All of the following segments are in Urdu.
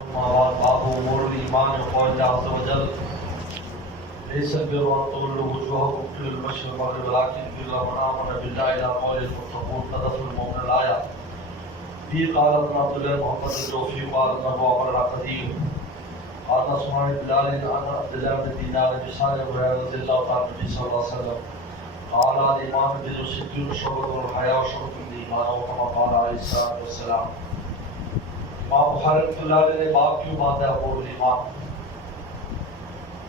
باب امور الايمان وقول الله عز وجل ليس البر ان تولوا وجوهكم قبل المشرق والمغرب ولكن البر من امن بالله الى قول المتقون قدس المؤمن الايه في قال ابن عبد الله محمد الجوفي قال ابن ابو عمر القدير قال سبحان بلال عن عبد الله بن دينار بن رضي الله تعالى النبي صلى الله عليه وسلم قال الايمان بضع وستون شعبة والحياء شعبة الايمان وكما قال عليه الصلاه والسلام. امام بخاری رحمۃ اللہ علیہ نے باب کیوں باندھا ہے امور الایمان؟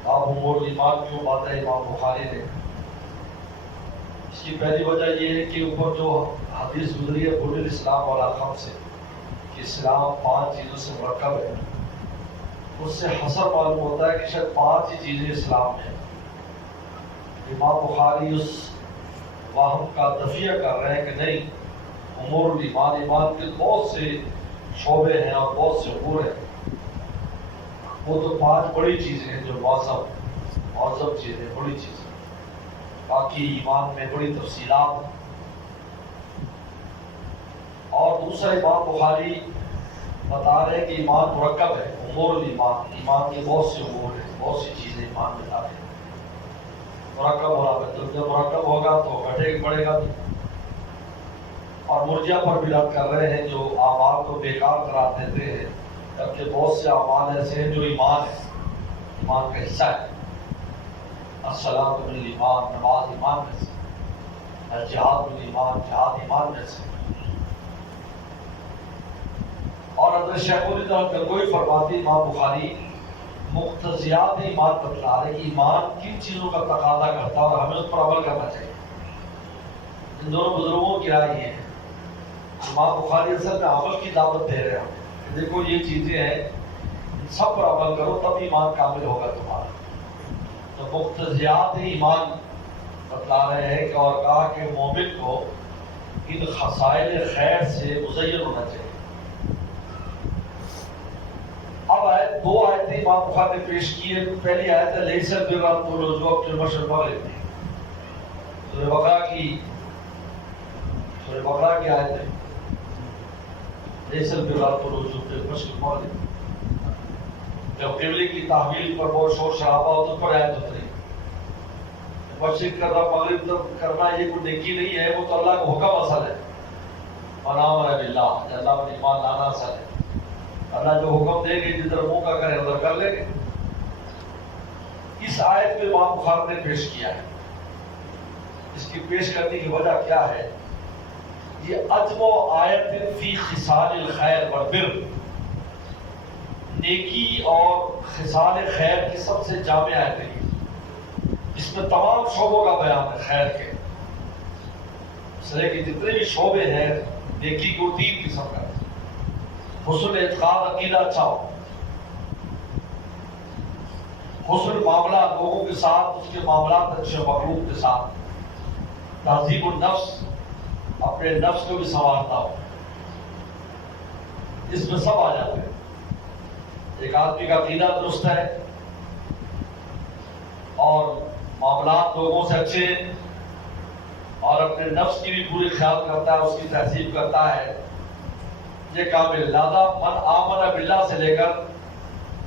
باب امور الایمان کیوں باندھا ہے امام بخاری نے؟ اس کی پہلی وجہ یہ ہے کہ اوپر جو حدیث گزری ہے بنی الاسلام والا خمس سے کہ اسلام 5 چیزوں سے مرکب ہے، اس سے حصر معلوم ہوتا ہے کہ شاید 5 ہی چیزیں اسلام میں ہیں۔ امام بخاری اس وہم کا دفیہ کر رہے ہیں کہ نہیں، امور الایمان ایمان کے بہت سے شعبے ہیں اور بہت سے امور ہیں، وہ تو 5 بڑی چیزیں ہیں جو معظم چیزیں، بڑی چیزیں، باقی ایمان میں بڑی تفصیلات ہیں۔ اور دوسرا امام بخاری بتا رہے ہیں کہ ایمان مرکب ہے، امور الایمان، ایمان کے بہت سے امور ہیں، بہت سی چیزیں ایمان میں داخل ہیں۔ مرکب ہو رہا ہے تو جب مرکب ہوگا تو گھٹے پڑے گا بھی۔ اور مرجئہ پر بھی رد کر رہے ہیں جو اعمال کو بیکار قرار دیتے ہیں، جبکہ بہت سے اعمال ایسے ہیں جو ایمان ہے، ایمان کا حصہ ہے۔ الصلاۃ من الایمان، نماز ایمان میں سے، الجہاد من الایمان، جہاد ایمان میں سے۔ اور حضرت شیخ الاسلام گنگوئی فرماتے امام بخاری مقتضیات ایمان بتلا رہے کہ ایمان کن چیزوں کا تقاضا کرتا ہے اور ہمیں اس پر عمل کرنا چاہیے۔ ان دونوں بزرگوں کی رائے یہ ہے۔ امام بخاری اصل میں عمل کی دعوت دے رہے ہیں، دیکھو یہ چیزیں ہیں، ان سب پر عمل کرو تب ایمان کامل ہوگا تمہارا۔ تو مقتضیات ایمان بتلا رہے ہیں کہ اور کہا کہ مومن کو ان خصائل خیر سے مزین ہونا چاہیے۔ اب دو آیتیں امام بخاری نے پیش کی ہے۔ پہلی آیت ہے لیس البر ان تولوا وجوہکم قبل المشرق والمغرب، سورہ بقرہ کی آیت ہے لیس البر ان تولوا وجوہکم قبل المشرق والمغرب۔ جب قبلے کی تحویل پر بہت شور شرابہ ہو تو پر آیت اتری۔ مشرق کرنا مغرب کرنا یہ کوئی نیکی نہیں ہے، وہ تو اللہ کا حکم اصل ہے۔ من آمن باللہ، اللہ پر ایمان لانا اصل ہے۔ اللہ جو حکم دے گے جدھر منہ کا کرے ادھر کر لیں گے۔ اس آیت کو امام بخاری نے پیش کیا ہے۔ اس کی پیش کرنے کی وجہ کیا ہے؟ یہ عجم و آیت فی خصال الخیر والبر، نیکی اور خصال خیر کی سب سے جامع آیت ہے۔ اس میں تمام شعبوں کا بیان ہے خیر کے، اس لیے کہ جتنے بھی شعبے ہیں نیکی کو 3 قسم کا ہے۔ حسن اعتقاد، عقیدہ اچھا ہو، حسن معاملات لوگوں کے ساتھ، اس کے معاملات اچھے مخلوق کے ساتھ، تہذیب النفس، اپنے نفس کو بھی سنوارتا ہو، اس میں سب آ جاتے ہیں۔ ایک آدمی کا عقیدہ درست ہے اور معاملات لوگوں سے اچھے، اور اپنے نفس کی بھی پوری خیال کرتا ہے، اس کی تہذیب کرتا ہے، یہ کامل۔ لہذا من آمن باللہ سے لے کر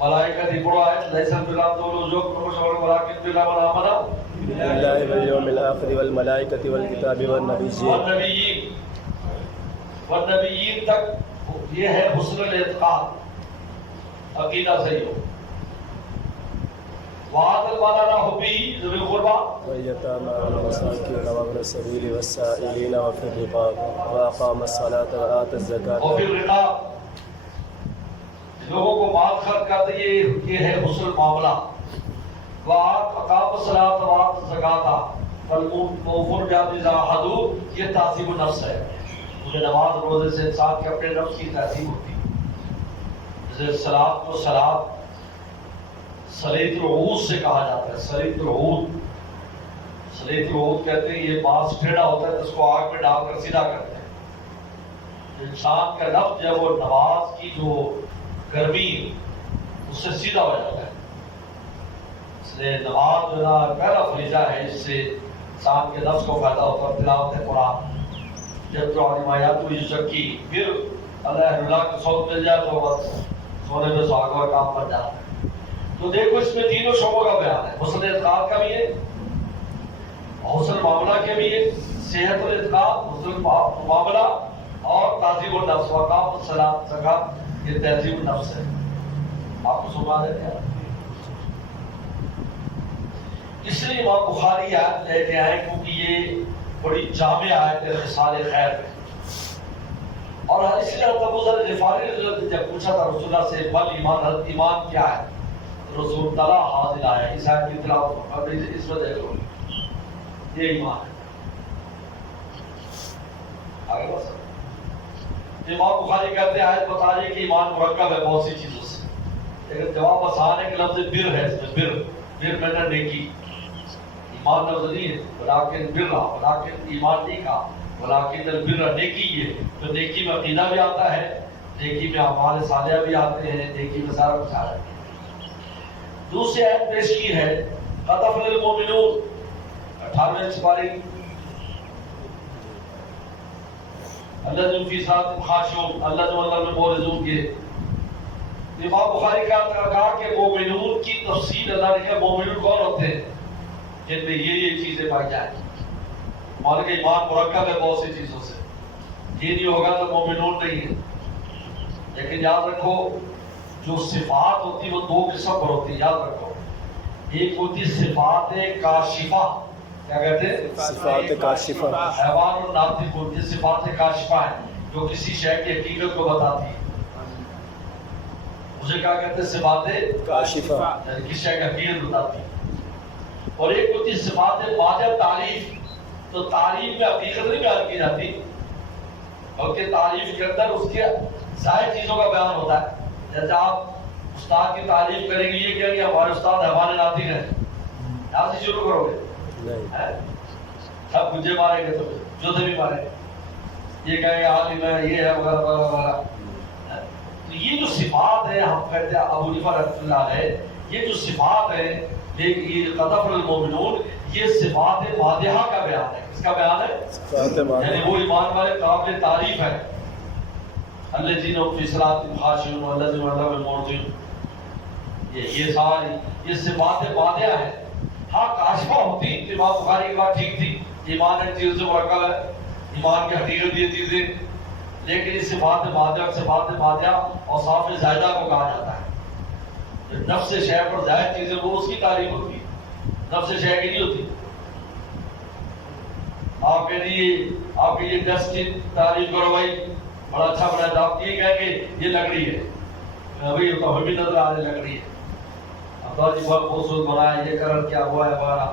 ملائکہ دی بڑا ہے لیس البر ان تولوا وجوہکم قبل المشرق ولکن البر من آمن باللہ والیوم الآخر والملائکۃ والکتاب والنبیین تک یہ ہے حسن الاعتقاد، عقیدہ صحیح ہو۔ وعد المانا حبی ذوی القربى واليتامى والمساکین وابن السبیل والسائلین وفی الرقاب واقام الصلاة وآتى الزکاة وفی الرقاب، لوگوں کو مال خرچ کرتے، یہ ہے حسن معاملہ۔ وَأَقَامَ الصَّلَاةَ وَآتَى الزَّكَاةَ فَالْمُوفُونَ بِعَهْدِهِمْ إِذَا عَاهَدُوا، یہ تعظیم النفس ہے۔ مجھے نماز روزے سے انسان کے اپنے نفس کی تعظیم ہوتی ہے۔ جیسے صلاۃ کو صلاۃ صلیت العود سے کہا جاتا ہے۔ صلیت العود، صلیت العود کہتے ہیں یہ بانس ٹیڑھا ہوتا ہے، اس کو آگ میں ڈال کر سیدھا کرتے ہیں۔ انسان کا نفس جب وہ نماز کی جو گرمی اس سے سیدھا ہو جاتا ہے۔ اس لیے نماز جو نا پہلا فریضہ ہے، اس سے انسان کے نفس کو فائدہ ہوتا ہے۔ تلاوت قرآن، جب تو علمایات ہوئی زکی، پھر اللہ کے صوت مل جائے تو بس سونے پہ سہاگا کا کام بن جاتا ہے. تو دیکھو اس میں تینوں شعبوں کا بیان ہے. حسن اعتقاد کا بھی ہے, حسن معاملہ کے بھی ہے, صحت الاعتقاد, حسن معاملہ اور تہذیب النفس, وقاف الصلاۃ زکات, یہ تہذیب النفس ہے. آپ کو سنا ہے کیا؟ اس لیے امام بخاری آیت لے کے آئے کیونکہ یہ بڑی جامع آیت ہے خصال خیر میں. اور اس لیے ابو ذر غفاری رضی اللہ عنہ جب پوچھا تھا رسول اللہ سے بل ایمان, حضرت ایمان کیا ہے, رسول تعالیٰ حاضر آیا اس آیت کی تلاوت اس میں دیکھو یہ ایمان ہے. آگے بس امام بخاری کہتے ہیں آیت بتا رہی ہے کہ ایمان مرکب ہے بہت سی چیزوں سے, لیکن جواب آسان ہے کہ لفظ بر ہے اس میں, بر میں نے نیکی, ایمان لفظ نہیں ہے, ولیکن بر, ولیکن ایمان نہیں کہا, ولیکن البر نیکی ہے. تو نیکی میں عقیدہ بھی آتا ہے, نیکی میں اعمال صالحہ بھی آتے ہیں, نیکی میں سارا کچھ آ رہا ہے. دوسری آیت پیش کی ہے قد افلح المؤمنون 18ویں سپارے الذین فی صلاتہم خاشعون الذین معرضون کے. امام بخاری کا کہا کہ مومنون کی تفصیل اللہ نے کہا مومنون کون ہوتے ہیں جن میں یہ چیزیں پائی جائیں. مان کے ایمان مرکب ہے بہت سی چیزوں سے, یہ نہیں ہوگا تو مومنون نہیں ہے. لیکن یاد رکھو جو صفات ہوتی وہ دو قسم پر ہوتی ہے, یاد رکھو. ایک ہوتی صفات کاشفہ, کیا کہتے ہیں؟ صفات کاشفہ. حیوان اور ناطق ہوتی ہے صفات کاشفہ ہیں جو کسی شے کی حقیقت کو بتاتی ہے. اسے کیا کہتے ہیں؟ صفات کاشفہ, یعنی کسی شے کی حقیقت بتاتی ہے. اور ایک ہوتی صفات واجب تعریف, تو تعریف میں حقیقت نہیں بیان کی جاتی بلکہ تعریف کے اندر اس کے ظاہر چیزوں کا بیان ہوتا ہے. جیسے آپ استاد کی تعریف کریں گے, یہ کہیں گے ہمارے استاد حیوان ناطق ہیں, یہاں سے شروع کرو گے سب گجے ماریں گے تو جوتے بھی ماریں گے, یہ کہیں گے عالم ہے, یہ ہے وغیرہ وغیرہ وغیرہ. تو یہ جو صفات ہے, ہم کہتے ہیں ابو حنیفہ رحمۃ اللہ علیہ, یہ جو صفات ہے یہ قد افلح المؤمنون, یہ صفات مادحہ کا بیان ہے. کس کا بیان ہے؟ یعنی وہ ایمان والے قابل تعریف ہے. الذین فی صلاتہم خاشعون والذین هم معرضون, یہ ساری یہ صفات مادحہ ہے. ہاں کاشفہ ہوتی تو امام بخاری کی بات ٹھیک تھی, ایمان ایک چیز سے مرکب ہے, ایمان کی حقیقت یہ چیزیں, لیکن اس صفات مادحہ اوصاف زائدہ کو کہا جاتا ہے. نفس شے پر زائد چیزیں وہ اس کی تعریف ہوتی ہے, نفس شے کی نہیں ہوتی. آپ کے لیے ڈسٹ کی تعریف کرو بھائی, بڑا اچھا بنا ہے, آپ یہ کہیں کہ یہ لکڑی ہے, بھائی یہ تو ہمیں نظر آ رہی لکڑی ہے, اب جی بہت خوبصورت بنا ہے, یہ کلر کیا ہوا ہے وغیرہ.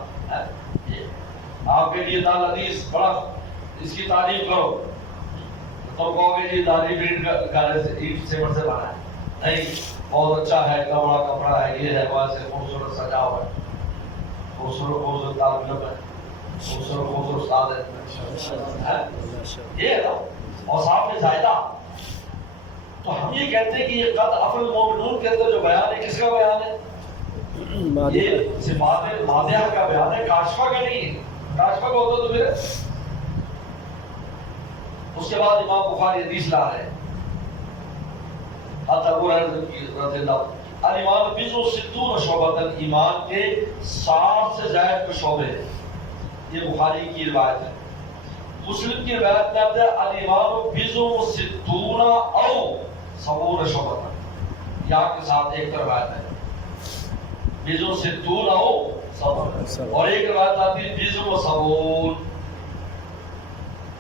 آپ کے لیے دال حدیث بڑا اس کی تعریف کرو تو کہو گے جی تعریف اینٹ سیمنٹ سے بنا ہے, نہیں بہت اچھا ہے, اتنا بڑا کپڑا ہے, یہ ہے وہاں سے خوبصورت سجا ہوا ہے, خوبصورت طالب علم ہے, خوبصورت استاد ہے, یہ ہے نا اوصاف زائدہ. تو ہم یہ کہتے ہیں کہ یہ قد افلح المؤمنون کے اندر جو بیان ہے کس کا بیان ہے؟ یہ صفات مادحہ کا بیان ہے, کاشفہ کا نہیں ہے. کاشفہ کا ہوتا تو پھر اس کے بعد امام بخاری حدیث لا رہے ہیں رضی اللہ الایمان بضع ستون شعبۃ, ایمان کے 60 سے زائد شعبے ہیں. یہ بخاری کی روایت ہے. مسلم کی روایت میں آتا ہے الایمان بضع ستون او سبعون شعبۃ, یا کے ساتھ ایک روایت ہے بضع ستون او سبعون, اور ایک روایت آتی ہے بضع سبعون.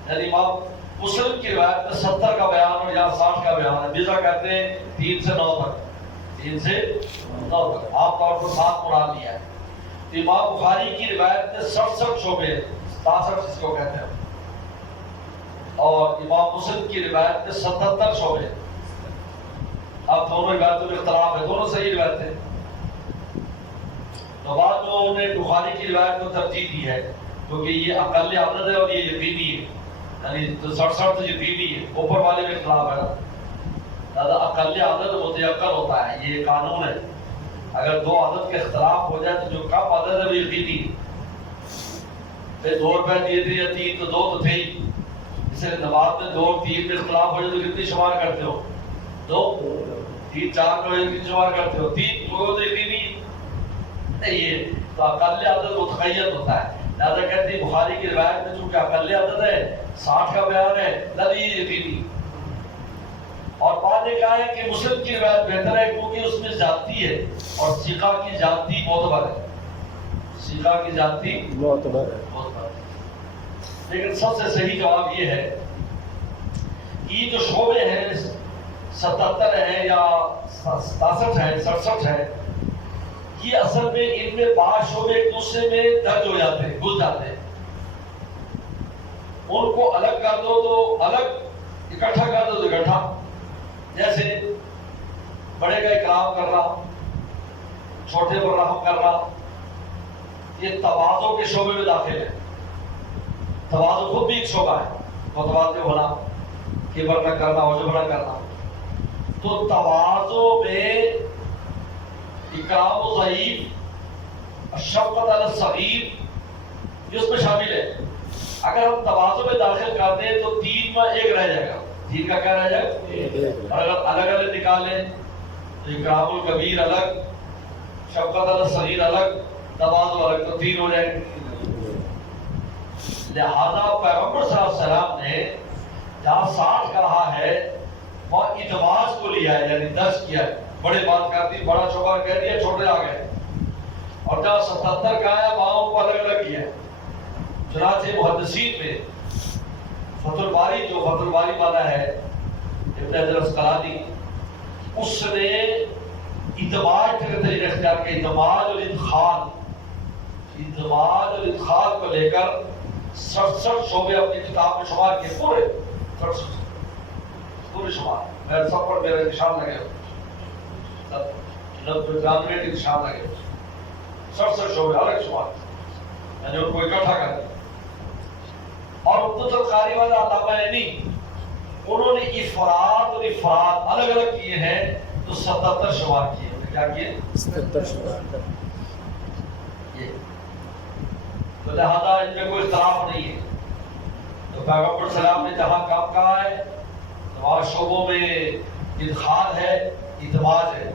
یعنی امام مسلم کی روایت میں 70 کا بیان اور یا 60 کا بیان ہے. بضع کہتے ہیں 3 سے 9 تک, 3 سے 9 تک, عام طور پر 7 مراد لیا ہے. امام بخاری کی روایت میں 67 شعبے, 67 اس کو کہتے ہیں, اور امام مسلم کی روایت میں 77 شعبے. اب دونوں روایتوں میں اختلاف ہے, دونوں صحیح روایتیں ہیں. تو بعد میں انہوں نے بخاری کی روایت کو ترجیح دی ہے کیونکہ یہ اقل عدد ہے اور یہ یقینی ہے, یعنی 67 تو یقینی ہے, اوپر والے میں اختلاف ہے. زیادہ اقل عدد متیقن ہوتا ہے, یہ قانون ہے. اگر 2 عدد کے اختلاف ہو جائے تو جو کم عدد ہے وہ یقینی ہے. 2 روپے دیے تھے یا 3 تو 2 تو تھے ہی. اس لیے نماز میں 2 اور 3 میں اختلاف ہو جائے تو کتنی شمار کرتے ہو؟ 2. 3-4 لوگوں کی شمار کرتے ہو، 3 لوگوں تو اتنی نہیں، یہ تو اقل عدد متقید ہوتا ہے. لہٰذا کہتے ہیں بخاری کی روایت میں چونکہ اقل عدد ہے، 60 کا بیان ہے، لذیذ یقینی. اور بعد نے کہا ہے کہ مسلم کی روایت بہتر ہے کیونکہ اس میں زیادتی ہے اور سیقہ کی زیادتی معتبر ہے. سیقہ کی زیادتی معتبر ہے. لیکن سب سے صحیح جواب یہ ہے کہ یہ جو شعبے ہیں 77 ہیں یا 67 ہیں 67 ہیں، یہ اصل میں ان میں 5 شعبے ایک دوسرے میں درج ہو جاتے ہیں، گھل جاتے ہیں. ان کو الگ کر دو تو الگ، اکٹھا کر دو تو اکٹھا. جیسے بڑے کا اکرام کرنا، چھوٹے پر رحم کرنا، یہ تواضع کے شعبے میں داخل ہے. تواضع خود بھی ایک شعبہ ہے، متواضع ہونا، کبر نہ کرنا، عجب نہ کرنا. تو تواضع میں اکرام الضعیف، شفقت علی الصغیر، یہ اس میں شامل ہے. اگر ہم تواضع میں داخل کر دیں تو 3 میں 1 رہ جائے گا. 3 کا کیا رہ جائے گا؟ اور اگر الگ الگ نکالیں تو اکرام الکبیر الگ، شفقت علی الصغیر الگ، تواضع الگ، تو 3 ہو جائے گا. لہذا پیغمبر صلی اللہ علیہ وسلم نے جہاں 60 کہا ہے وہ ادماج کو لیا ہے، یعنی 10 کیا ہے. بڑے بات کرتی، بڑا شعبہ کہہ دیا، چھوٹے آ گئے. اور جہاں 77 کہا ہے وہاں کو الگ الگ کیا ہے. چنانچہ محدثین میں فتح الباری، جو فتح الباری والا ہے ابن حجر العسقلانی، اس نے ادماج کا طریقہ اختیار کیا. ادماج اور ادخال، ادماج اور ادخال کو لے کر 67 شعبے اپنی کتاب میں شمار کیے، پورے 67 پورے شمار. میں سب پر میرا نشان لگے ہو، 93 کے نشان لگے ہو. 67 شعبے الگ شمار، میں نے ان کو اکٹھا کر دیا. اور عمدۃ القاری والا علامہ عینی، انہوں نے افراد اور افراد الگ الگ کیے ہیں تو 77 شمار کیے. کیا کیے؟ 77 شمار. یہ تو لہذا ان میں کوئی اختلاف نہیں ہے. تو پیغمبر صلی اللہ علیہ وسلم نے جہاں کام کہا ہے تو شعبوں میں ادخال ہے، ادماج ہے.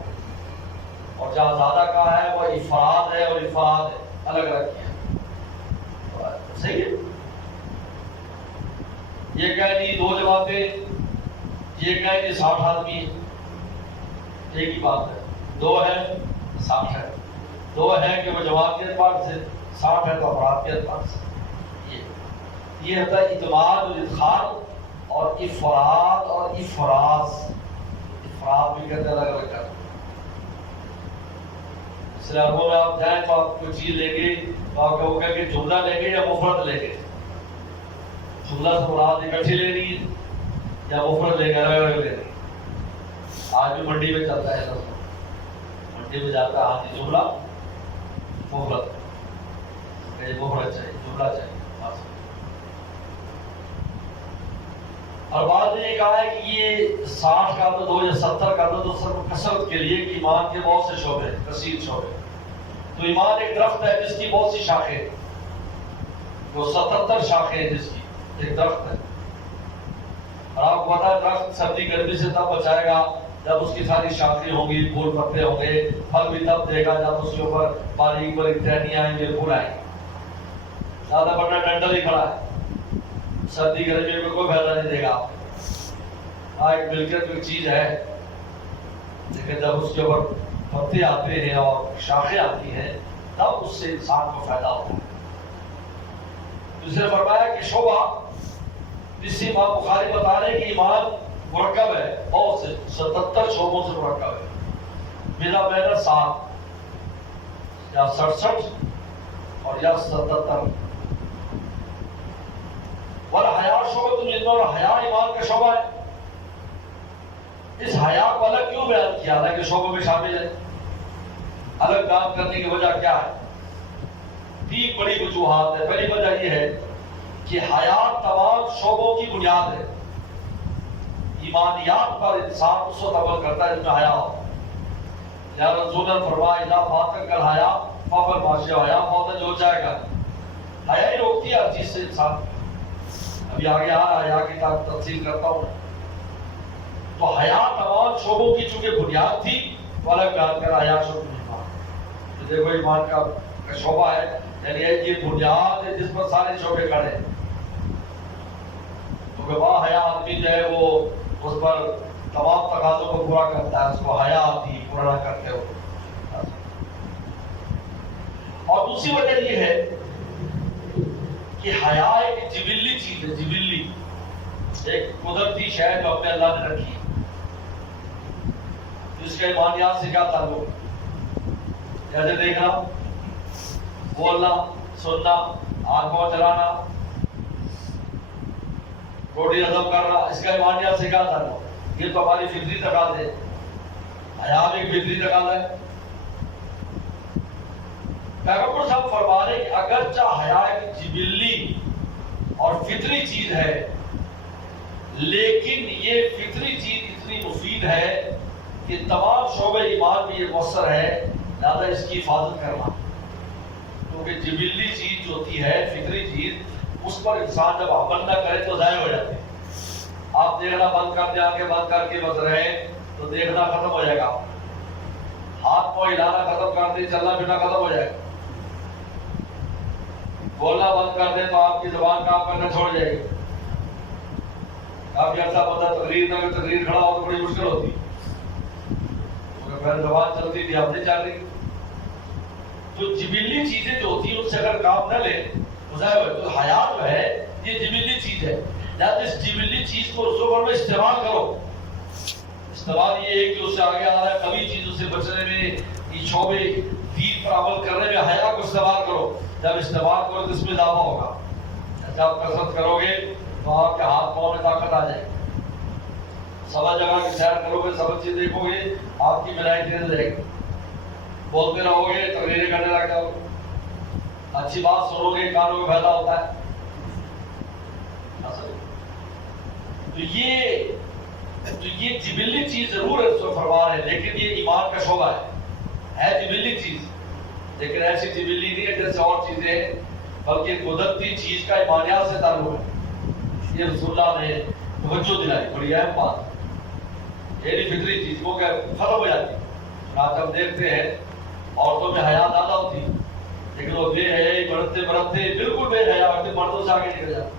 اور جہاں زیادہ کہا ہے وہ افراد ہے اور افراد ہے، الگ الگ کیا. صحیح ہے. یہ کہہ دی 2 جماعتیں، یہ کہہ دی 60 آدمی ہیں، ایک ہی بات ہے. 2 ہے 60 ہے. 2 ہے کہ وہ جماعت کے اعتبار سے، 60 ہے تو افراد کے اعتبار سے. یہ ہوتا ہے ادماج اور ادخال اور افراد اور افراز. افراد بھی کہتے ہیں الگ الگ کرتے. اس لیے عربوں میں آپ جائیں تو آپ کوئی چیز لیں گے تو آپ وہ کہیں گے جملہ لیں گے یا مفرد لیں گے. جملہ سے مراد اکٹھی لینی ہے یا مفرد لے گا، الگ الگ لے گا. آج بھی منڈی میں چلتا ہے، منڈی میں جاتا ہے، ہاں جی جملہ مفرد، مفرد چاہیے، جملہ چاہیے. اور بعد نے یہ کہا ہے کہ یہ 60 کر دو یا 70 کر دو تو صرف کثرت کے لیے کہ ایمان کے بہت سے شعبے، کثیر شعبے. تو ایمان ایک درخت ہے جس کی بہت سی شاخیں، وہ 77 شاخیں ہیں جس کی ایک درخت ہے. اور آپ کو پتا ہے درخت سردی گرمی سے تب بچائے گا جب اس کی ساری شاخیں ہوں گی، پھول پتے ہوں گے. پھل بھی تب دے گا جب اس کے اوپر باریک باریک ٹہنیاں آئیں گے، پھول آئیں گے. زیادہ بڑا ڈنڈل ہی کھڑا ہے، سردی گرمی میں کوئی فائدہ نہیں دے گا. ہاں ایک ملکیت کی چیز ہے، لیکن جب اس کے اوپر پتے آتے ہیں اور شاخیں آتی ہیں تب اس سے انسان کو فائدہ ہوتا ہے. اس نے فرمایا کہ شعبہ جس سے امام بخاری بتا رہے ہیں کہ ایمان مرکب ہے، بہت سے 77 شعبوں سے مرکب ہے. بلا بہنا 7 یا 67 اور یا 77. والحیا شعبۃ من ایمان، اور حیا ایمان کا شعبہ ہے. اس حیا کو الگ کیوں بیان کیا؟ حالانکہ شعبوں میں شامل ہے. الگ بیان کرنے کی وجہ کیا ہے؟ 3 بڑی وجوہات ہے. پہلی وجہ یہ ہے کہ حیا تمام شعبوں کی بنیاد ہے. ایمانیات پر انسان اس وقت عمل کرتا ہے جس میں حیا ہو. یا رسول اللہ فرمایا اذا فاتک الحیا فقل ماشی حیا فوت جو جائے گا. حیا ہی روکتی ہے ہر چیز سے انسان. ابھی آگے آ رہا ہے حیا کی تفصیل کرتا ہوں. تو حیا تمام شعبوں کی چونکہ بنیاد تھی تو الگ بیان کرا حیا شعبہ ایمان. تو دیکھو ایمان کا شعبہ ہے یعنی یہ بنیاد ہے جس پر سارے شعبے کھڑے ہیں. کیونکہ وہ حیا آدمی جو ہے وہ اس پر تمام تقاضوں کو پورا کرتا ہے, اس کو حیا آتی ہے پورا نہ کرتے ہو. اور دوسری وجہ یہ ہے کہ حیا ایک جبلی چیز ہے, جبلی ایک قدرتی شے جو ہم نے اللہ نے رکھی, جس کا ایمانیات سے کیا تعلق, جیسے دیکھنا, بولنا, سننا, آنکھوں چلانا, روٹی ہضم کرنا, اس کا ایمانیات سے کیا تعلق؟ یہ تو ہماری فطری تقاضے ہے. حیا بھی ایک فطری تقاضا ہے. پیغمبر صاحب فرما رہے کہ اگرچہ حیا ایک جبلی اور فطری چیز ہے, لیکن یہ فطری چیز اتنی مفید ہے کہ تمام شعبہ ایمان میں یہ مؤثر ہے, لہذا اس کی حفاظت کرنا. کیونکہ جبلی چیز جو ہوتی ہے, فطری چیز, اس پر انسان جب عمل نہ کرے تو ضائع ہو جاتے ہیں. آپ دیکھنا بند کر دیں, آنکھیں بند کر کے بس رہیں تو دیکھنا ختم ہو جائے گا, ہاتھ پاؤں ہلانا ختم کر دیں, چلنا پھرنا ختم ہو جائے گا, بولنا بند کر دیں تو آپ کی زبان کام کرنا چھوڑ جائے گی. کافی عرصہ بندہ تقریر نہ تقریر کھڑا ہو تو بڑی مشکل ہوتی, کیونکہ پہلے زبان چلتی تھی, اب نہیں چل رہی. جو جبلی چیزیں جو ہوتی ہیں ان سے اگر کام نہ لیں تو ضائع ہو. تو حیا جو ہے یہ جبلی چیز ہے, لہٰذا اس جبلی چیز کو زبر میں استعمال کرو. استعمال یہ ہے کہ اس سے آگے آ رہا ہے کبھی چیزوں سے بچنے میں, یہ شعبے دین پر عمل کرنے میں حیا کو استعمال کرو. جب استعمال کرو تو اس میں اضافہ ہوگا. جب کثرت کرو گے تو آپ کے ہاتھ پاؤں میں طاقت آ جائے گی. سب جگہ کی سیر کرو گے, سب چیز دیکھو گے, آپ کی ملائی تیز رہے گی. بولتے رہو گے, تقریریں کرنے لگ جاؤ گے, اچھی بات سنو گے, کانوں میں پیدا ہوتا ہے. تو یہ جبلی چیز ضرور ہے جو فرما رہے ہیں, لیکن یہ ایمان کا شعبہ ہے جبلی چیز, لیکن ایسی جبلی نہیں ہے جیسے اور چیزیں ہیں, بلکہ قدرتی چیز کا ایمانیات سے تعلق ہے. یہ رسول اللہ نے توجہ دلائی, بڑی اہم بات. یہ نہیں فطری چیز کو کہ ختم ہو جاتی. آج ہم دیکھتے ہیں عورتوں میں حیا زیادہ ہوتی, لیکن وہ بے حیائی بڑھتے بڑھتے بالکل بے حیا ہوتے, مردوں سے آگے نکل جاتے.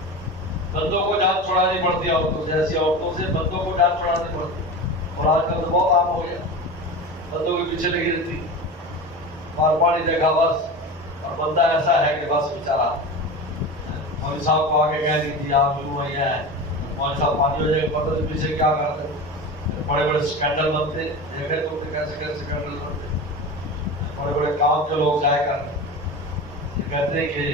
بندوں کو جان چھڑانی پڑتی ہے عورتوں سے, ایسی عورتوں سے بندوں کو جان چھڑانی پڑتی. اور آج کل تو بہت عام ہو گیا, بندوں کے پیچھے لگی رہتی, بار پانی دیکھا بس, اور بندہ ایسا ہے کہ بس بیچارہ مولوی صاحب کو آگے کہہ دی آپ یوں ہیں, مولوی صاحب پانی ہو جائے گا, پتہ نہیں پیچھے کیا کرتے. بڑے بڑے اسکینڈل بنتے, دیکھے تو کیسے کیسے اسکینڈل بنتے, بڑے بڑے کام جو لوگ ضائع کرتے. یہ کہتے ہیں کہ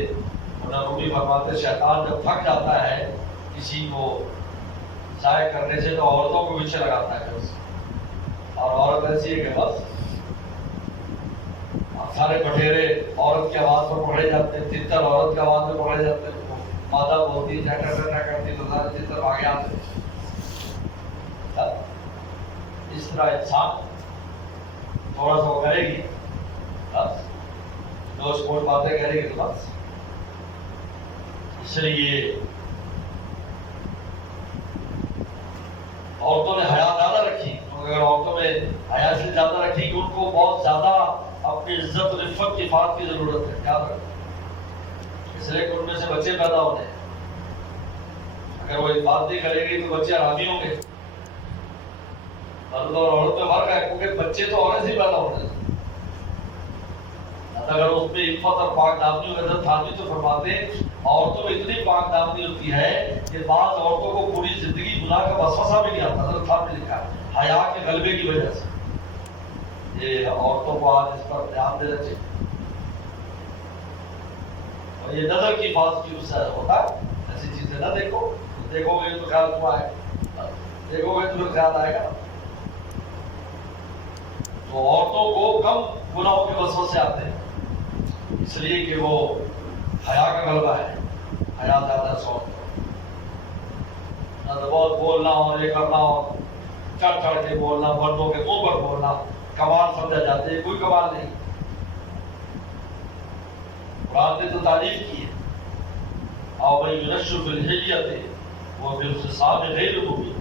رومی فرماتے شیطان جب تھک جاتا ہے کسی کو ضائع کرنے سے تو عورتوں کو پیچھے لگاتا ہے بس. اور عورت ایسی ہے کہ بس سارے بٹیرے عورت کی آواز پر پکڑے جاتے ہیں, تتر عورت کی آواز میں پکڑے جاتے ہیں, مادہ بولتی ٹھٹا کرتی تو سارے تتر آگے آتے ہیں. اس طرح انسان تھوڑا سا کرے گی بس, دو سپورٹ باتیں کرے گی تو بس. اس لیے عورتوں نے حیا زیادہ رکھی. اگر عورتوں میں حیا سے زیادہ رکھی کہ ان کو بہت زیادہ اپنی عزت و رفت کی حفاظت کی ضرورت ہے, یاد رکھیں. اس لیے کہ ان میں سے بچے پیدا ہونے, اگر وہ حفاظت نہیں کرے گی تو بچے حرامی ہوں گے. مرد اور عورت میں فرق ہے, کیونکہ بچے تو عورت سے پیدا ہوتے ہیں. اگر اس میں عفت اور پاک دامنی اور عزت تھانی تو فرماتے ہیں عورتوں میں اتنی پاک دامنی ہوتی ہے کہ بعض عورتوں کو پوری زندگی گناہ کا وسوسہ بھی نہیں آتا. حضرت صاحب نے لکھا ہے حیا کے غلبے کی وجہ سے. یہ عورتوں کو آج اس پر دھیان دینا چاہیے. اور یہ نظر کی حفاظت کی اس سے ہوتا ہے. ایسی چیزیں نہ دیکھو, دیکھو گے تو خیال تو آئے گا, دیکھو گے تو خیال آئے گا. تو عورتوں کو کم گناہوں کے وسوسے آتے ہیں, اس لیے کہ وہ حیا کا غلبہ ہے. حیا زیادہ سوچ نہ تو بہت بولنا اور یہ کرنا اور چڑھ چڑھ کے بولنا, مردوں کے منہ پر بولنا کمال سمجھا جاتے ہیں. کوئی کمال نہیں. قرآن نے تو تعریف کی ہے, اور بھائی یونشر بالحلیت ہے وہ بالخصام غیر مبین.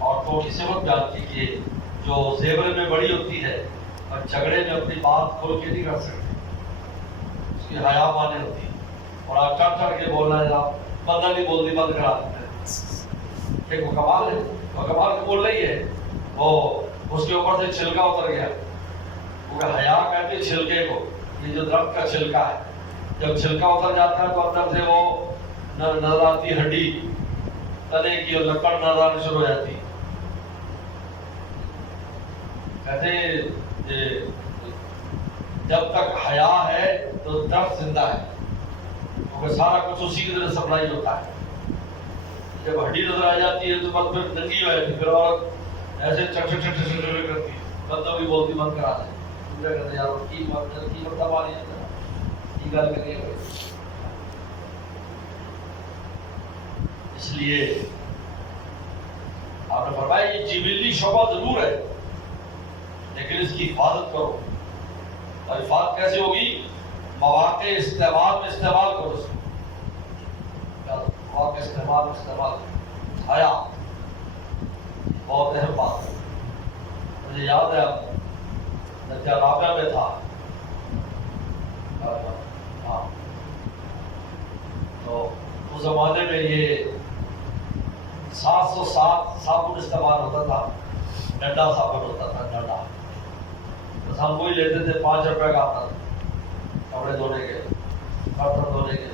عورتوں کی صفت بیان کی کہ جو زیور میں بڑی ہوتی ہے اور جھگڑے میں اپنی بات کھول کے نہیں کر سکتی، اس کی حیا مانے ہوتی ہے، اور آپ چڑھ چڑھ کے بولنا جناب بندہ نہیں بولتی بند کرا دیتے ہیں، ایک وہ کمال ہے، وہ کمال کے بول رہی ہے، وہ اس کے اوپر سے چھلکا اتر گیا، وہ حیا کہتے ہیں چھلکے کو، یہ جو درخت کا چھلکا ہے، جب چھلکا اتر جاتا ہے تو اندر سے وہ نظر آتی ہڈی تنے کی اور لکڑ نظر آنے شروع ہو جاتی، کہتے ہیں جب تک حیا ہے تو درخت زندہ ہے، کیونکہ سارا کچھ اسی کی طرح سپلائی ہوتا ہے، جب ہڈی نظر آ جاتی ہے تو بس پھر ننگی ہو جاتی، پھر عورت ایسے چٹ چٹ چٹ چٹ کرتی، بندہ بھی بولتی بند کرا دے، پورا کہتے یار کی مطلب آ رہی ہے یہ گل کریے، اس لیے آپ نے فرمایا یہ جبلی شعبہ ضرور ہے لیکن اس کی حفاظت کرو، اور حفاظت کیسے ہوگی؟ مواقع استعمال میں استعمال کرو، اس کو مواقع استعمال میں استعمال کرو، حیا بہت اہم بات ہے۔ مجھے یاد ہے درجہ رابعہ میں تھا، ہاں تو اس زمانے میں یہ 707 صابن استعمال ہوتا تھا، ڈنڈا صابن ہوتا تھا، ڈنڈا بس ہم وہی لیتے تھے، 5 روپے کا آتا تھا کپڑے دھونے کے، برتن دھونے کے،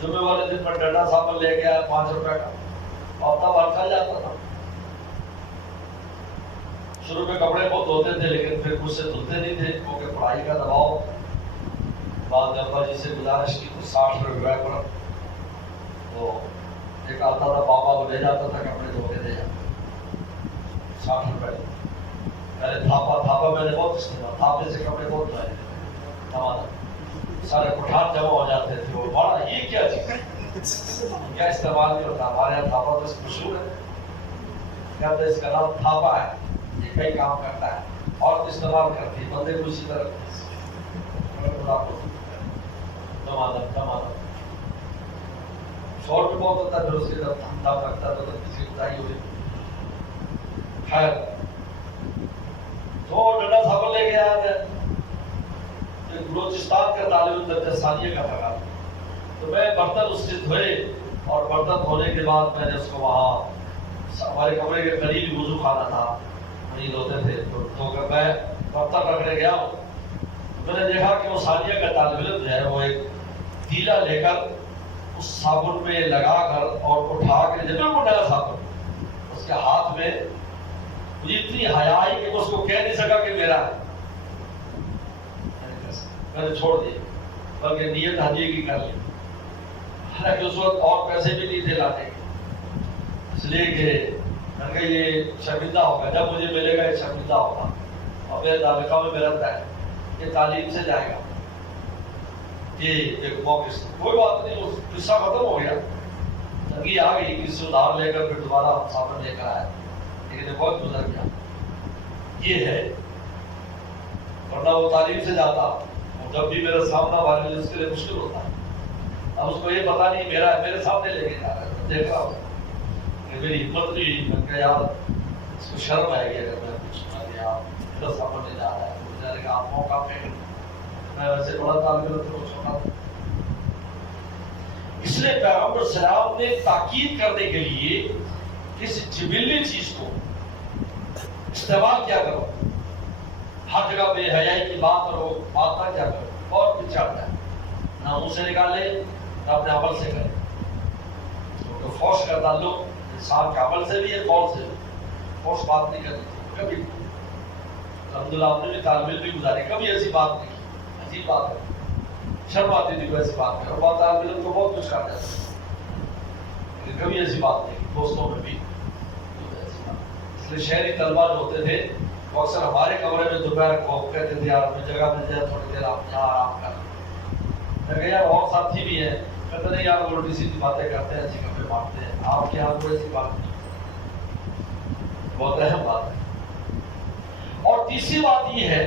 جمعے والے دن میں ڈنڈا صابن لے کے آیا 5 روپے کا، ہفتہ بھر چل جاتا تھا۔ شروع میں کپڑے بہت دھوتے تھے لیکن پھر مجھ سے دھلتے نہیں تھے کیونکہ پڑھائی کا دباؤ، بعد ابا جی سے گزارش کی تو 60 روپے پر تو ایک آتا تھا بابا کو لے جاتا تھا کپڑے دھو کے دے جاتا، 60 روپے پہلے تھاپا میں نے بہت استعمال، تھاپے سے کپڑے بہت دھوئے ہمارا، سارے پٹھان جمع ہو جاتے تھے، وہ بڑا یہ کیا چیز کیا استعمال نہیں ہوتا، ہمارے یہاں تھاپا تو مشہور ہے، کہتے ہیں اس کا نام تھاپا ہے، یہ کئی کام کرتا ہے، اور استعمال کرتی ہے، بندے کو اسی طرح شورٹ بہت ہوتا ہے، پھر اس کے جب ٹھنڈا لگتا ہے تو کسی کٹائی ہوئی، خیر تو ڈنڈا صابن لے کے آیا تھا، بلوچستان کا طالب درجہ ثانیہ کا تھا، تو میں برتن اس سے دھوئے، اور برتن دھونے کے بعد میں نے اس کو وہاں ہمارے کمرے کے قریب وضو خانہ تھا، وہیں دھوتے تھے، تو میں برتن رکھنے گیا ہوں، میں نے دیکھا کہ وہ ثانیہ کا طالب علم جو ہے وہ ایک تیلا لے کر اس صابن میں لگا کر اور اٹھا کے جب وہ ڈالا صابن اس کے ہاتھ میں، مجھے اتنی حیا آئی کہ اس کو کہہ نہیں سکا کہ میرا ہے، میں نے چھوڑ دیا، بلکہ نیت ہدیے کی کر لی، حالانکہ اس وقت اور پیسے بھی نہیں تھے لانے کے، اس لیے کہ میں نے کہا یہ شرمندہ ہوگا، جب مجھے ملے گا یہ شرمندہ ہوگا، اور میرے دارالخواہ میں میرا رہتا ہے یہ تعلیم سے جائے گا، یہ ایک موقع سے کوئی بات نہیں، وہ قصہ ختم ہو گیا، تنگی آ گئی، کسی سے ادھار لے کر پھر دوبارہ صابن لے کر آیا، لیکن یہ بہت گزر گیا، یہ ہے، ورنہ وہ تعلیم سے جاتا، جب بھی میرا سامنا والے اس کے لیے مشکل ہوتا ہے، اب اس کو یہ پتا نہیں میرا میرے سامنے لے کے جا رہا ہے، دیکھ رہا ہوں کہ میری ہمت نہیں، میں کہا یار اس کو شرم آئے گی اگر میں کچھ سنا دیا، میرا سامنے جا رہا ہے، مجھے کہا آپ موقع پہ میں ویسے بڑا طالب علم کو چھوڑا تھا، اس لیے پیغمبر السلام نے تاکید کرنے کے لیے کسی جبلی چیز کو استعمال کیا کرو، ہر جگہ بے حیائی کی بات کرو، بات نہ کیا کرو، بہت پیچھے ہٹتا ہے، نہ منہ سے نکالے نہ اپنے عمل سے کرے، کیونکہ فوش کا تعلق انسان کے عمل سے بھی ہے، قول سے بھی، فوش بات نہیں کرنی کبھی، الحمدللہ آپ نے بھی طالب علم بھی گزارے، کبھی ایسی بات نہیں، عجیب بات ہے، شرم آتی تھی کوئی ایسی بات میں، اور بات طالب علم کو بہت کچھ کر جاتا ہے، لیکن کبھی ایسی بات نہیں، دوستوں میں بھی ایسی بات، اس لیے شہری طلبہ جو ہوتے تھے وہ اکثر ہمارے کمرے میں دوپہر کو کہتے تھے یار میں جگہ مل جائے تھوڑی دیر آپ یہاں آرام کر، میں کہا یار اور ساتھی بھی ہیں، کہتے نہیں یار الٹی سیدھی باتیں کرتے ہیں، ایسی کپڑے مارتے ہیں، آپ کے یہاں کوئی ایسی بات نہیں، بہت اہم بات ہے۔ اور تیسری بات یہ ہے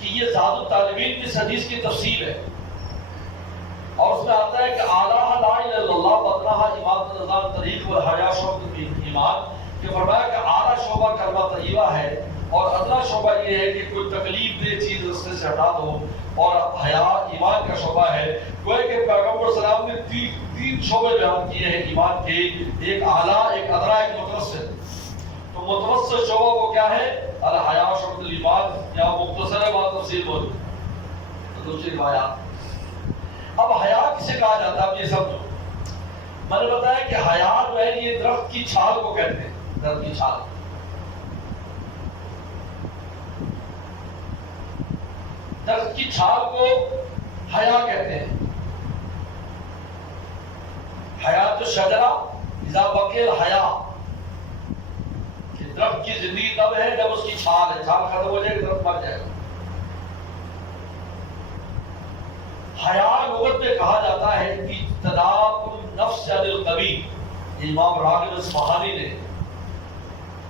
کہ یہ زاد الطالبین کی حدیث کی تفصیل ہے، اور اس میں آتا ہے کہ اعلیٰ لا الہ الا اللہ بدنہ امامۃ النظام طریق والحیا شعبۃ ایمان ایمان کہ فرمایا کہ اعلیٰ شعبہ کلمہ طیبہ ہے اور ادنا شعبہ یہ ہے کہ کوئی تکلیف دہ چیز رستے سے ہٹا دو، اور حیا ایمان کا شعبہ ہے۔ گویا کہ پیغمبر صلی اللہ علیہ وسلم نے تین شعبے بیان کیے ہیں ایمان کے، ایک اعلیٰ، ایک ادنا، ایک متوسط۔ تو متوسط شعبہ وہ کیا ہے؟ الحیا شعبۃ الایمان، یا مختصر ہے بات تفصیل موجود دوسری روایات۔ اب حیا کسے کہا جاتا ہے؟ اب یہ سمجھو، میں نے بتایا کہ حیا جو ہے یہ درخت کی چھال کو کہتے ہیں، درخت کی چھال۔ درخت کی چھال کو حیا کہتے ہیں۔ حیات الشجرہ اذا بقی الحیا، کہ درخت کی زندگی تب ہے جب اس کی چھال ہے، چھال ختم ہو جائے گا درخت مر جائے گا۔ حیا لغت میں کہا جاتا ہے کہ اجتناب النفس عن القوی۔ امام راغب اصفہانی نے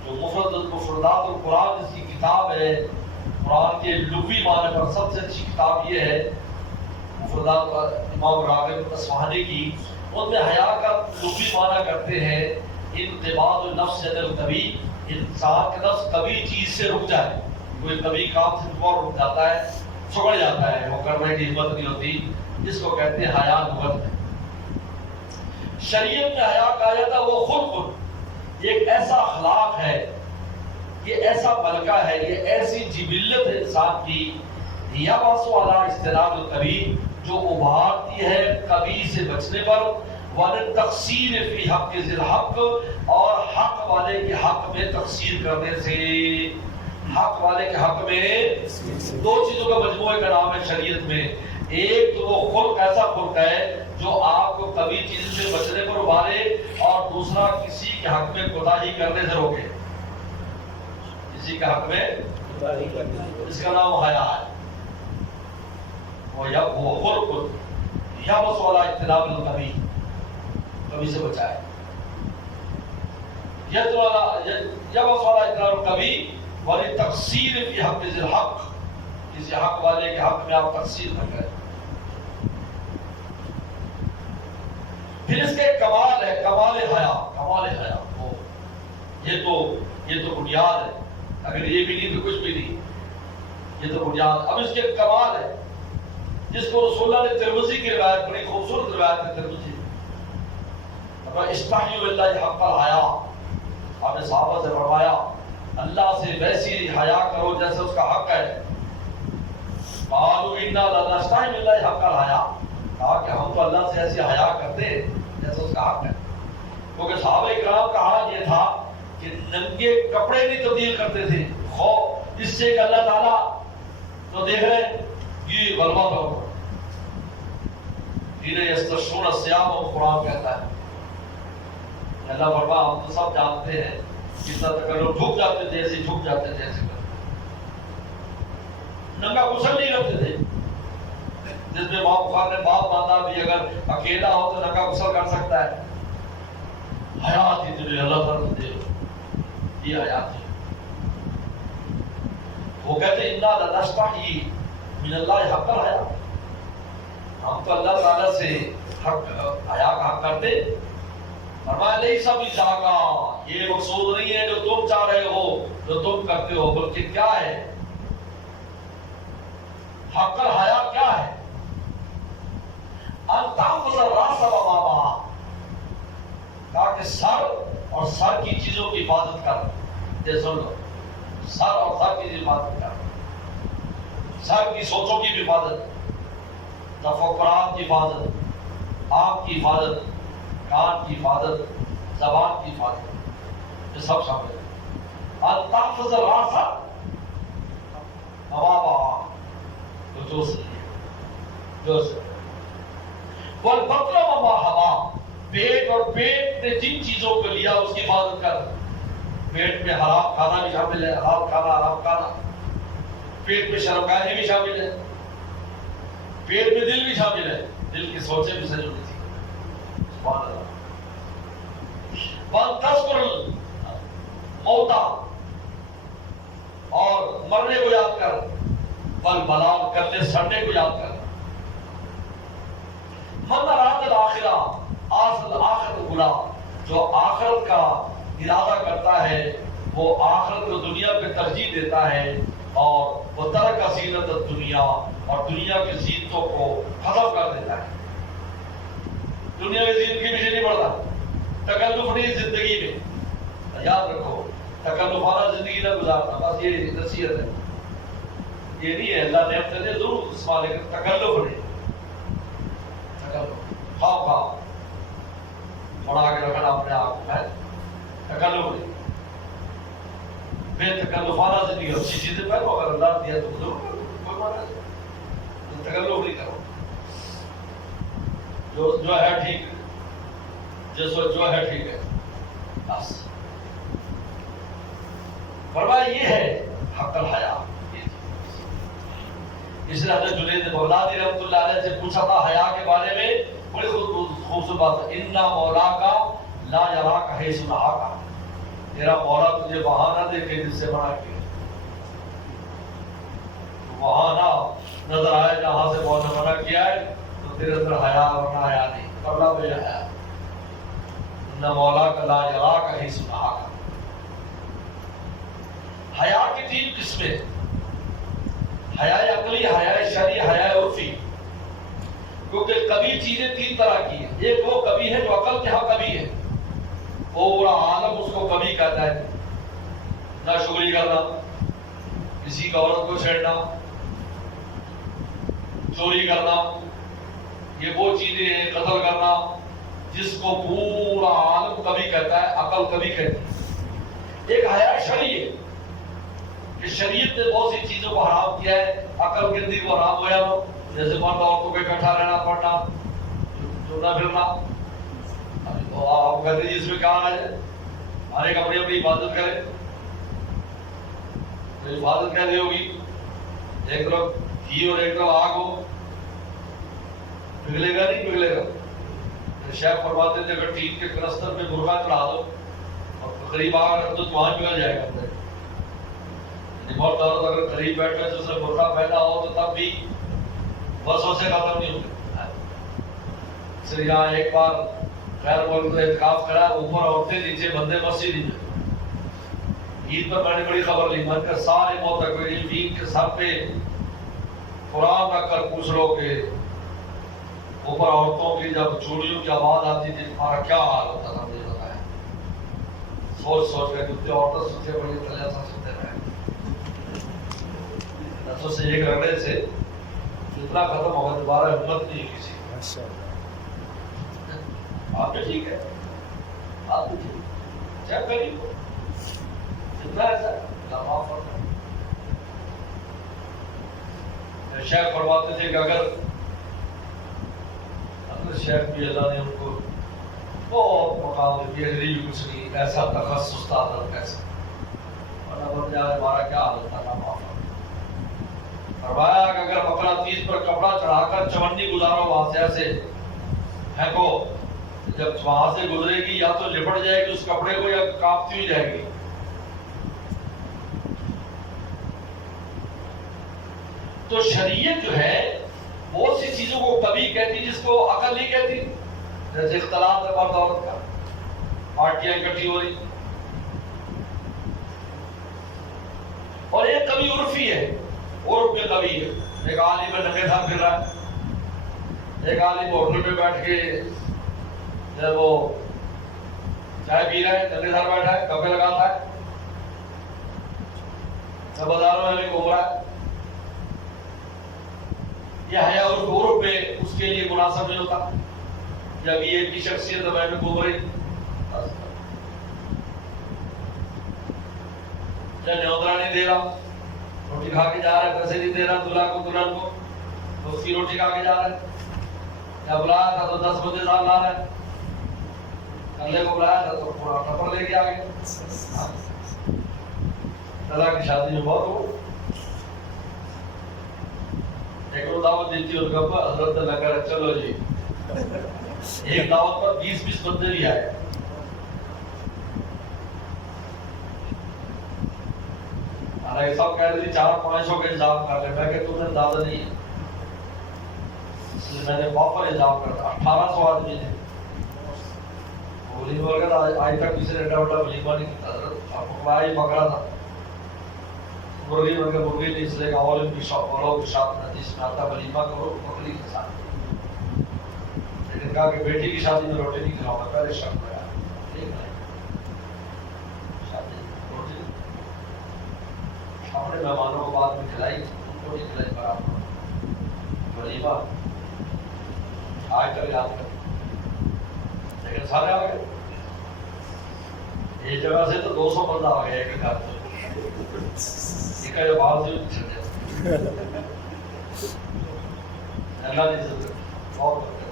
جو مفردات القرآن جس کی کتاب ہے، قرآن کے لغوی معنی پر سب سے اچھی کتاب یہ ہے مفردات امام راغب اصفہانی کی، ان میں حیا کا لغوی معنی کرتے ہیں انقباض النفس عن القوی، انسان کا نفس کبھی چیز سے رک جائے، کوئی کبھی کام سے رک جاتا ہے، سکڑ جاتا ہے، وہ کرنے کی ہمت نہیں ہوتی، جس کو کہتے ہیں حیا لغت میں۔ شریعت میں حیا کہا جاتا ہے وہ خلق، ایک ایسا اخلاق ہے، یہ ایسا ملکہ ہے، یہ ایسی جبلت ہے انسان کی، یا باسو علی اجتناب القبیح، جو ابھارتی ہے کبھی سے بچنے پر، وَلَن تقصیر فی حق ذی الحق، اور حق والے کے حق میں تقصیر کرنے سے۔ حق والے کے حق میں دو چیزوں کا مجموعے کا نام ہے شریعت میں، ایک تو وہ خلق، ایسا خلق ہے جو آپ کو کبھی چیز سے بچنے پر ابھارے، اور دوسرا کسی کے حق میں کوتاہی کرنے سے روکے، کسی کے حق میں، اس کا نام حیا ہے۔ وہ خلق یا بس والا اجتناب القبیح، کبھی سے بچائے، یا بس والا اجتناب القبیح والی تقصیر فی حق ذی الحق، کسی حق والے کے حق میں آپ تقصیر نہ کریں۔ پھر اس کے کمال ہے، کمال حیا، کمال حیا، وہ یہ تو بنیاد ہے، اگر یہ بھی نہیں تو کچھ بھی نہیں، یہ تو بنیاد۔ اب اس کے کمال ہے جس کو رسول اللہ نے ترمذی کی روایت، بڑی خوبصورت روایت ہے ترمذی، استحیوا باللہ حق الحیا، آپ نے صحابہ سے فرمایا اللہ سے ویسی حیا کرو جیسے اس کا حق ہے۔ قالوا انا لنستحی باللہ حق الحیا، کہا کہ ہم تو اللہ سے ایسی حیا کرتے ہیں جیسے اس کا حق ہے، کیونکہ صحابہ کرام کا حال یہ تھا کہ ننگے کپڑے نہیں تبدیل کرتے تھے، خوف اس سے کہ اللہ تعالیٰ تو دیکھ رہے یہ غلبہ دور انہیں یستشون الصیام، و قرآن کہتا ہے اللہ فرما ہم تو سب جانتے ہیں کتنا تک لوگ جھک جاتے تھے، ایسے جھک جاتے تھے، ایسے ننگا غسل نہیں کرتے تھے، جس میں امام بخاری نے بات مانا بھی اگر اکیلا ہو تو ننگا غسل کر سکتا ہے۔ حیات ہی تجھے اللہ تعالیٰ دے، یہ حیات ہے۔ وہ کہتے ہیں انا لنستحی من اللہ حق الحیا، ہم تو اللہ تعالیٰ سے حق حیا کا حق کرتے۔ فرمایا نہیں سب جاگا، یہ مقصود نہیں ہے جو تم چاہ رہے ہو، جو تم کرتے ہو، بلکہ کیا ہے حق الحیا کیا ہے؟ ان تحفظ الراس وما وعى، کہا کہ سر اور سر کی چیزوں کی حفاظت کر، یہ سن لو، سر اور سر کی حفاظت کر، سر کی سوچوں کی بھی حفاظت، تفکرات کی حفاظت، آنکھ کی حفاظت، کان کی حفاظت، زبان کی حفاظت، یہ سب شامل ہے۔ ان تحفظ الراس وما وعى، تو جو صحیح جو صحیح، والبطن وما حوى، پیٹ اور پیٹ نے جن چیزوں کو لیا اس کی حفاظت کر، پیٹ میں حرام کھانا بھی شامل ہے، حلال کھانا، حرام کھانا، پیٹ میں شرمگاہی بھی شامل ہے، پیٹ میں دل بھی شامل ہے، دل کی سوچیں بھی سجو تھی، سبحان اللہ۔ وَأَن تَذْكُرَ الْمَوْتَى، اور مرنے کو یاد کر، والبلاء، کرنے سڑنے کو یاد کر۔ من اراد الآخرہ آخر الغلا، جو آخرت کا ارادہ کرتا ہے وہ آخرت کو دنیا پہ ترجیح دیتا ہے اور وہ ترک زینت دنیا اور دنیا کی زینتوں کو ختم کر دیتا ہے. دنیا کی زینت کے پیچھے نہیں پڑتا. تکلف نہیں زندگی میں. یاد رکھو تکلفانہ زندگی نہ گزارنا. بس یہ نصیحت ہے. یہ نہیں ہے اللہ نے اپنے دے ضرور استعمال ہے تکلف نہیں. تکلف خواب بڑھا کے رکھنا اپنے آپ کو ہے تکلف نہیں. بے تکلفانہ زندگی اچھی چیزیں پہلو اگر اللہ دیا تو ضرور کرو. کوئی مانا نہیں. تکلف نہیں کرو. جو ہے ٹھیک ہے. جو ہے ٹھیک ہے بس. فرمایا یہ ہے حق الحیا. اس لیے حضرت جنید بغدادی رحمۃ اللہ علیہ سے پوچھا تھا حیا کے بارے میں. بڑی خوبصورت بات ہے. انا مولا کا لا یراک حیث نہاک. تیرا مولا تجھے وہاں نہ دیکھے جس سے منع کیا. وہاں نہ نظر آئے جہاں سے مولا نے منع کیا ہے تو تیرے اندر حیا ورنہ حیا نہیں. کرنا بے حیا. انا مولا کا لا یراک حیث نہاک. حیا کی 3 قسمیں. حیا عقلی, حیا شرعی, حیا عرفی. کیونکہ کبھی چیزیں 3 طرح کی ہیں. ایک وہ کبھی ہے جو عقل کے ہاں کبھی ہے. پورا عالم اس کو کبھی کہتا ہے. ناشکری کرنا, کسی کا عورت کو چھیڑنا, چوری کرنا, یہ وہ چیزیں ہیں. قتل کرنا جس کو پورا عالم کبھی کہتا ہے, عقل کبھی کہتی ہے. ایک حیا شرعی ہے کہ شریعت نے بہت سی چیزوں کو حرام کیا ہے, عقل کے اندر وہ حرام ہوا ہو. جیسے مرد عورتوں کے اکٹھا رہنا پڑنا, چلنا پھرنا. آپ کہتے ہیں اس میں کیا ہے, ہر ایک اپنی اپنی عبادت کرے. تو عبادت کیسے ہوگی؟ ایک طرف گھی اور ایک طرف آگ ہو, پگھلے گا نہیں پگھلے گا. شیخ فرماتے تھے اگر ٹین کے کلستر پہ مرغا چڑھا دو اور قریب آ کر تو وہاں پگھل جائے گا. مرد عورت اگر قریب بیٹھے تو اسے مرغا پیدا ہو تو تب بھی بسوں سے ختم نہیں ہوتے. اس لیے یہاں ایک بار خیر ملک نے اعتکاف کرا, اوپر عورتیں نیچے بندے مسجد ہی میں. عید پر میں نے بڑی خبر لی. من کر سارے موتقین کے سر پہ قرآن رکھ کر پوچھ لو کہ اوپر عورتوں کی جب چوڑیوں کی آواز آتی تھی تمہارا کیا حال ہوتا تھا. مجھے بتایا. سوچ سوچ کے کتنے عورتیں سوچے بڑی تلیا سا سنتے رہے. نفسوں سے ایک رگڑے سے اتنا ختم ہوگا دوبارہ ہمت نہیں کسی. آپ بھی ٹھیک ہے, آپ بھی ٹھیک چیک کریے جتنا ایسا معاف کرنا. شیخ فرماتے تھے کہ اگر شیخ بھی اللہ نے ان کو بہت مقام دیا, کچھ نہیں ایسا تخصص تھا کیسا ورنہ بن جائے ہمارا کیا حالت تھا. معاف فرمایا کہ اگر بکرا تیز پر کپڑا چڑھا کر چمنی گزارو وہاں سے ایسے پھینکو, جب وہاں سے گزرے گی یا تو لپٹ جائے گی اس کپڑے کو یا کانپتی ہوئی جائے گی. تو شریعت جو ہے بہت سی چیزوں کو کبھی کہتی جس کو عقل نہیں کہتی. جیسے اختلاط ہے مرد عورت کا, پارٹیاں اکٹھی ہو رہی. اور ایک کبھی عرفی ہے, عرف میں کبھی ہے. ایک عالم ننگے سر پھر رہا ہے, ایک عالم ہوٹل میں بیٹھ کے جب وہ چائے پی رہا ہے, ننگے سر بیٹھا ہے, کپڑے لگاتا ہے, سب بازاروں میں بھی گھوم رہا ہے. یہ حیا عرف میں اس کے لیے مناسب نہیں ہوتا. جب یہ کی شخصیت میں گھوم رہی, جب نیوترا نہیں دے رہا, روٹی کھا کے جا رہا ہے, پیسے نہیں دے رہا دلہا کو دلہن کو, تو اس کی روٹی کھا کے جا رہا ہے. یا بلایا تھا تو 10 بجے سال لا رہا ہے, کلے کو بلایا تھا تو پورا ٹپر لے کے آ گئے. اللہ کی شادی میں بہت ہو. ایک رو دعوت دیتی ہے, حضرت اللہ کہہ رہا چلو جی. ایک دعوت پر 20 بندے بھی آئے. حالانکہ سب کہہ رہے تھے 400-500 کا انتظام کر لے. میں کہ تم نے زیادہ نہیں ہے, اس لیے میں نے پاپر انتظام کرتا. 1800 آدمی تھے. ولیمہ وغیرہ آج تک کسی نے ایڈا وڈا ولیمہ نہیں کیا حضرت، آپ کو ہی پکڑا تھا مرغی وغیرہ مرغی نہیں، اس لیے اول کی شاپ والوں کی شاپ میں جس میں آتا ولیمہ کرو بکری کے ساتھ، لیکن کہا کہ بیٹی کی شادی میں روٹی نہیں کھلاؤں گا، پہلے شرط لگا ٹھیک ہے شادی روٹی اپنے مہمانوں کو بعد میں کھلائی، ان کو نہیں کھلائی برابر ولیمہ آج تک یاد کر، لیکن سارے آ گئے یہ جگہ سے تو 200 بندہ آ گیا ایک گھر سے، ایک کا جو باہر سے بھی چل جائے اللہ نے عزت بہت کرتے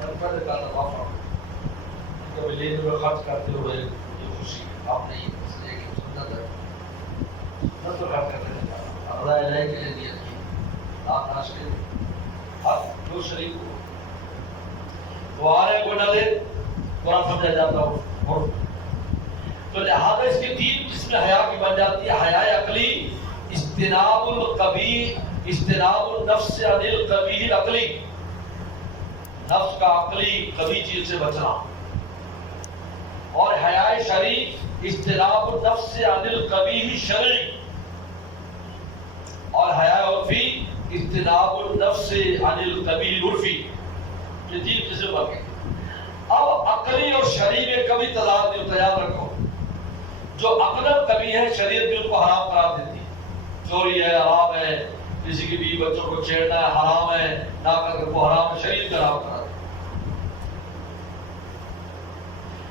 ہیں، پہلے کہا تھا معاف کیونکہ ولیمے میں خرچ کرتے ہوئے جو خوشی آپ نے اس لیے کہ سنت ہے، سنت پر خرچ کرتے ہیں، اللہ الہی کے لیے نیت کی آپ ناش کے ہر جو شریک کو وہ آ رہے کوئی نہ دے قرآن سمجھا جاتا ہو، تو لہذا اس کی 3 قسمیں حیا کی بن جاتی ہے، حیا عقلی، اجتناب القبیح، اجتناب النفس عن القبیح العقلی، نفس کا عقلی قبیح چیز سے بچنا، اور حیا شرعی، اجتناب النفس عن القبیح الشرعی، اور حیا عرفی، اجتناب النفس عن القبیح العرفی، یہ 3 قسم بن گئی۔ اب عقلی اور شرعی میں کبھی تضاد نہیں ہوتا، یاد رکھو، جو عقلاً کبھی ہے شریعت بھی ان کو حرام قرار دیتی ہے، چوری ہے حرام ہے، کسی کی بیوی بچوں کو چھیڑنا ہے حرام ہے، نہ کر کو حرام ہے، شریعت کا حرام قرار دیتی ہے،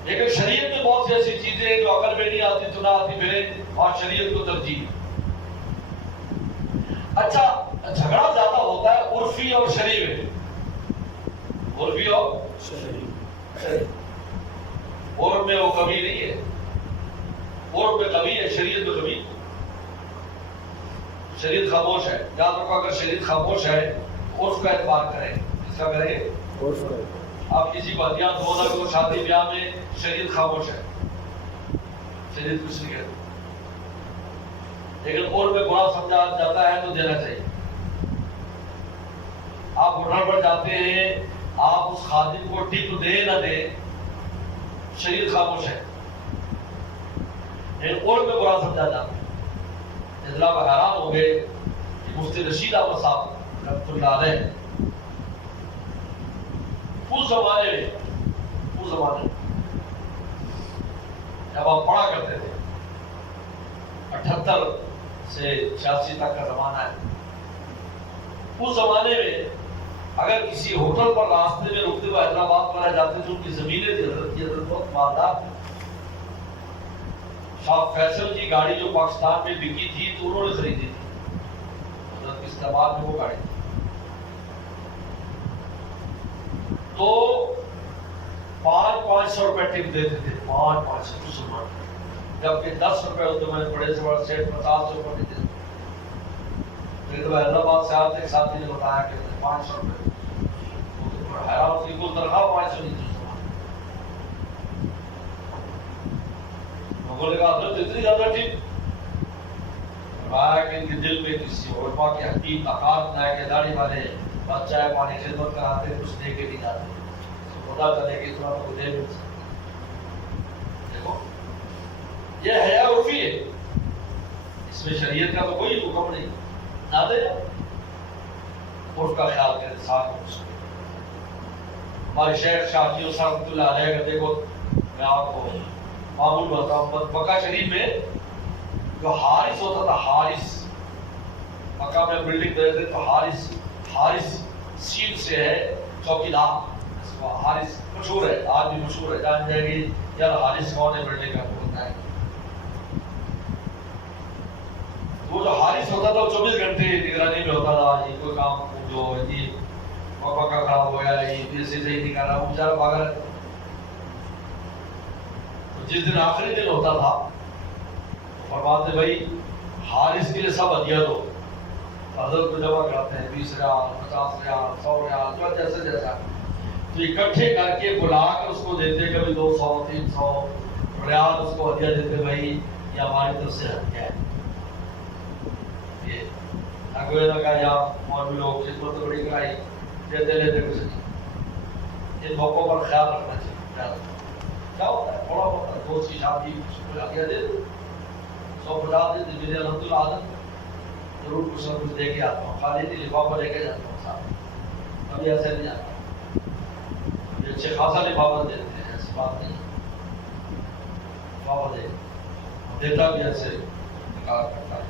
لیکن شریعت میں بہت سی ایسی چیزیں ہیں جو عقل میں نہیں آتی تو نہ آتی پھرے، اور شریعت کو ترجیح ہے۔ اچھا جھگڑا زیادہ ہوتا ہے عرفی اور شرعی میں، عرفی اور عرف میں وہ کبھی نہیں ہے، عرف میں کبھی ہے، شریعت میں کبھی، شریعت خاموش ہے، یاد رکھو اگر شریعت خاموش ہے عرف کا اعتبار کریں، اس کا کریں گے عرف کا، آپ کسی کو ہتھیار دو نہ کرو شادی بیاہ میں، شریعت خاموش ہے، شریعت کچھ نہیں کہتی، لیکن عرف میں برا سمجھا جاتا ہے تو دینا چاہیے۔ آپ ہوٹل پر جاتے ہیں، آپ اس خادم کو ٹپ دے نہ دے، شریعت خاموش ہے، لیکن عرف میں برا سمجھا جاتا ہے۔ جناب حیران ہو گئے کہ مفتی رشید احمد صاحب رحمۃ اللہ علیہ اس زمانے میں جب آپ پڑھا کرتے تھے 78 سے 86 تک کا زمانہ ہے، اس زمانے میں اگر کسی ہوٹل پر راستے میں رکتے ہوئے حیدرآباد پر رہ جاتے تھے، ان کی زمینیں تھی، حضرت بہت مالدار، شاہ فیصل کی گاڑی جو پاکستان میں بکی تھی تو انہوں نے خریدی تھی، حضرت کے استعمال میں وہ گاڑی تھی، تو 500 روپے ٹپ دیتے تھے، 500 روپے، جبکہ 10 روپے ہوتے میں بڑے سے بڑا سیٹ 50 روپے دیتے تھے، لیکن وہ حیدرآباد سے آتے ایک ساتھی نے بتایا کہ 500 روپے، حیران کی کل تنخواہ 500 نہیں تھی، لوگوں نے کہا حضرت اتنی زیادہ ٹھیک، کہ ان کے دل میں کسی علماء کی حقیق اقارت نہ ہے کہ داڑھی والے بس چائے پانی خدمت کراتے کچھ دے کے نہیں جاتے، خدا چلے کہ اتنا تو دے مل سکتے۔ دیکھو یہ حیا عرفی ہے، اس میں شریعت کا تو کوئی حکم نہیں، نہ دے عرف کا خیال کرے ساتھ میں۔ ہمارے شیخ شاہ جی رحمۃ اللہ علیہ کا دیکھو، میں آپ کو معمول بتاؤں، مکہ شریف میں جو حارث ہوتا تھا، حارث مکہ میں بلڈنگ دے تھے تو حارث سین سے ہے چوکیدار، حارث مشہور ہے، آج بھی مشہور ہے، جان جائے گی یار حارث کون ہے بلڈنگ کا ہوتا ہے۔ وہ جو حارث ہوتا تھا وہ 24 گھنٹے نگرانی میں ہوتا تھا، یہ کوئی کام جو یہ پکا خراب ہو گیا، یہ صحیح نہیں کر رہا، وہ بیچارہ بھاگا رہتا۔ جس دن آخری دن ہوتا تھا فرماتے بھائی حارث کے لیے سب ہدیہ دو، حضرت کو جمع کراتے ہیں 20 ریال 50 ریال 100 ریال جو جیسے جیسا، تو اکٹھے کر کے بلا کر اس کو دیتے، کبھی 200 300 ریال اس کو ہدیہ دیتے، بھائی یہ ہماری طرف سے ہدیہ ہے۔ یہ نہ کہا یا مولوی لوگ خدمت بڑی کرائی دیتے لیتے کچھ نہیں، ان موقعوں پر خیال رکھنا چاہیے۔ کیا ہوتا ہے تھوڑا بہت دوست کی شادی دے دے 150 دے میرے الحمدللہ عادت ضرور کچھ نہ کچھ دے کے آتا ہوں، خالی نہیں لفافہ لے کے جاتا ہوں ساتھ، کبھی ایسے نہیں آتا، یہ اچھے خاصا لفافہ دیتے ہیں، ایسی بات نہیں، لفافہ دے دیتا بھی ایسے نکال کرتا ہے،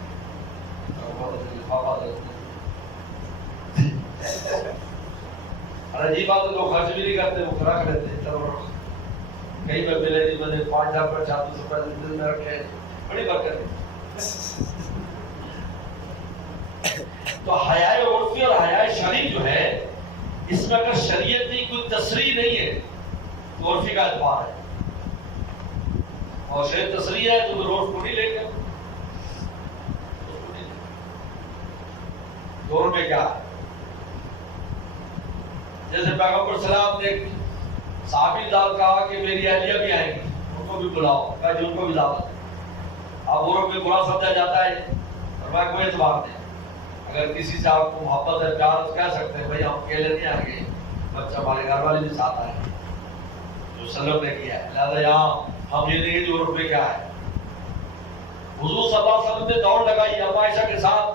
لفافہ دیتے اور عجیب بات ہے لوگ خرچ بھی نہیں کرتے، وہ کرا لیتے ہیں، چلو کہیں پہ ملے نہیں بنے 5000 پر 400 روپئے دل میں رکھے، بڑی برکت ہے۔ تو حیائے عرفی اور حیائے شرعی جو ہے اس میں اگر شریعت کی کوئی تصریح نہیں ہے تو عرفی کا اعتبار ہے، اور شریعت تصریح ہے تو عرف کو نہیں لے گا، دور میں کیا ہے؟ جیسے پیغمبر سلام نے صحابی دال کہا کہ میری اہلیہ بھی آئیں گی، ان کو بھی بلاؤ، کہا جی ان کو بھی دعوت ہے۔ اب عرف میں برا سمجھا جاتا ہے اور میں کوئی اعتبار نہیں، اگر کسی سے آپ کو محبت ہے پیار تو کہہ سکتے ہیں بھائی ہم اکیلے نہیں آئیں گے، بچہ ہمارے گھر والے بھی ساتھ آئیں گے، جو سلم نے کیا ہے، لہٰذا یہاں ہم یہ نہیں کہ جو عرف میں کیا ہے۔ حضور صلی اللہ علیہ وسلم نے دوڑ لگائی ابا عائشہ کے ساتھ،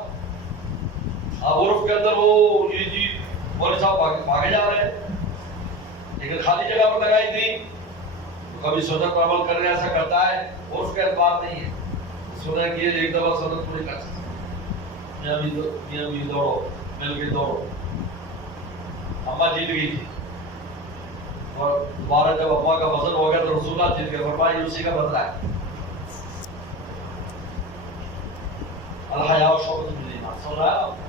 اب عرف کے اندر وہ جی مولوی صاحب بھاگے جا رہے ہیں، لیکن خالی جگہ پر لگائی تھی، کبھی سنت پر عمل کرنے ایسا کرتا ہے، عرف کا اعتبار نہیں ہے، سنا کہ ایک دفعہ سنت پوری کر سکتے، میاں بھی دوڑو، مل کے دوڑو، اماں جیت گئی تھی، اور دوبارہ جب ابا کا وزن ہو گیا تو رسول اللہ جیت گئے، فرمایا اسی کا بدلہ ہے۔ الحیاء شعبۃ من الایمان، سن رہا ہے آپ؟